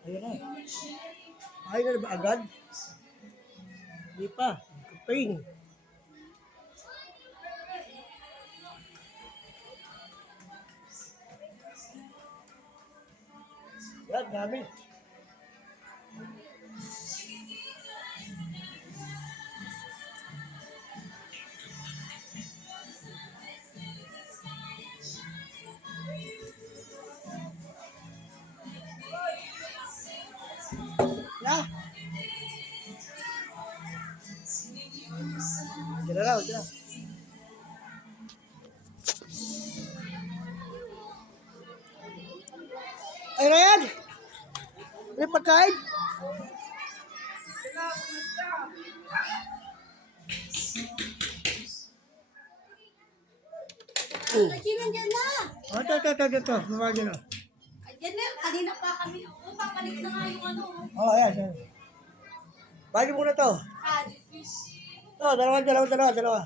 Ayun na. Ay na ba agad? Hindi pa. Pain. Yan, dami. Ya. Diyan na lang, diyan. Ay, Ryan! May pagkain? Nandiyan na. Ito. Mabagyan na. Ayan na, kanina pa kami. Papalit na nga yung ano. Ayan. Bagay muna to. Dalawa.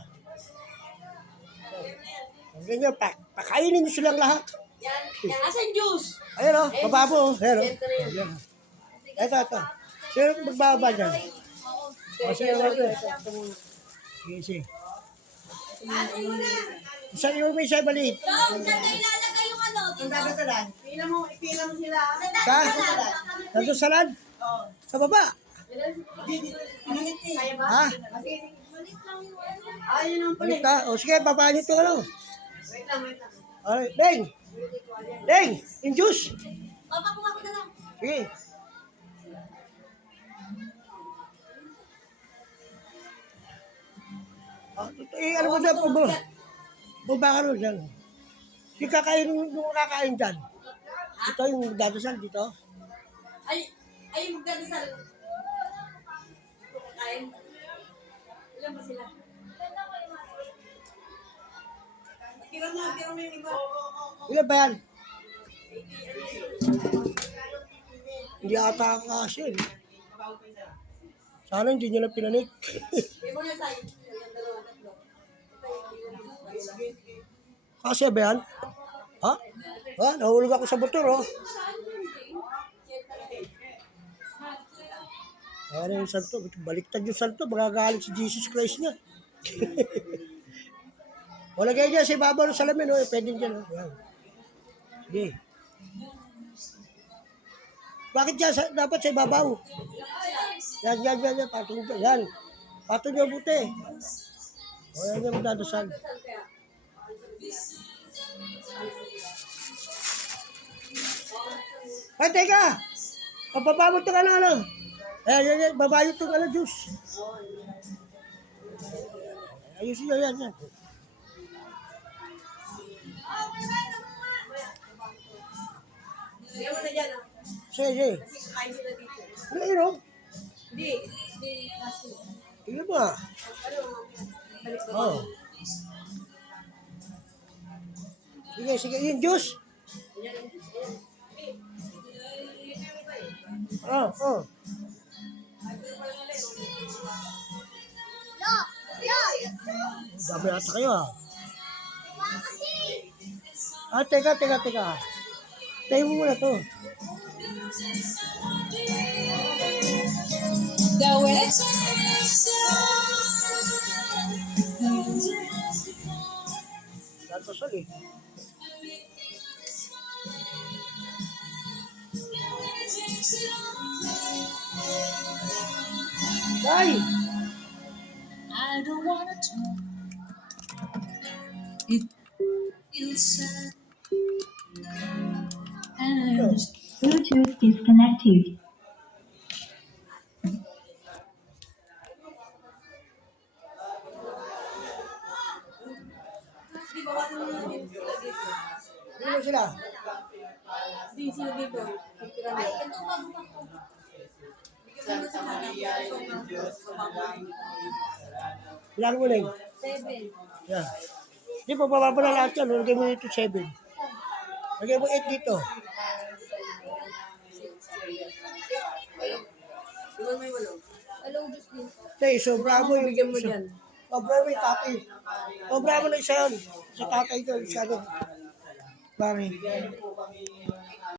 Ganyan, pakainin niyo silang lahat. Yan. Asan juice? Ayan o, bababo. Ayan o. Ito. Sino magbaba dyan? Sige. Isang yung may isa maliit. Saan na ilalagay yung ano? Ang dadasalan. Pila mo sila. Nandun sa land? Oo. Sa baba? Kaya ba? Ha? Ayun ang Balik ka? O sige, babaan nyo ito ano. Wait lang. Ay, Deng! Yung juice. Papakuha ko na lang. Sige. Ano mo dyan? Bumba ka rin dyan. Sige, kakain yung kakain dyan. Ito yung dadasal dito. Ay, magdadasal. Kain. Ilan ba sila? Tira mo yung iba. Ilan ba yan? Hindi ata kasi. Sana hindi nyo lang pinanik. Iba na tayo. Dalawa, tatlo. Kasi ba yan? Ha? Nahulog ako sa motor, oh. Ayan yung santo. Baliktad yung santo. Magagalit si Jesus Christ niya. Wala kayo dyan sa ibabaw ng salamin, oh. Pwede dyan, oh. Ayan. Sige. Bakit dyan? Dapat sa ibabaw. Yan. Patong dyan. Yan. Patong nyo buti. O, yan yung magdadasal. Ay, teka! Pababa mo ito ka na, ano? Ayan. Babayo ito ka na, juice. Ayusin nyo, yan. Hindi mo na dyan. Sige. Kasi kakain sila dito. Ano yun, oh? Hindi. Tingnan mo, ah. Balik ba? Oh. Sige. Yung juice. Oh. Dami ata kayo, ah. Teka. Tayo mo muna to. Dadasal, eh. Day! I don't wanna talk. It feels sad. And I understand. Bluetooth disconnected. Di ba wala naman dito sila dito? Dito sila. Di sila dito. Ay, ito bago ako. Santa Maria, yung Diyos, Ilan mo lang? 7. Yan. Di pa bababa na lahat yan. Lagay mo ito 7. Lagay mo 8 dito. Iwan mo yung walong. Along juice din. Tay, sobra mo yung Bigyan mo dyan. Sobra mo yung tatay. Sobra mo na isa yun. Sa tatay ko, isa doon. Mami. Bigyan po kami ng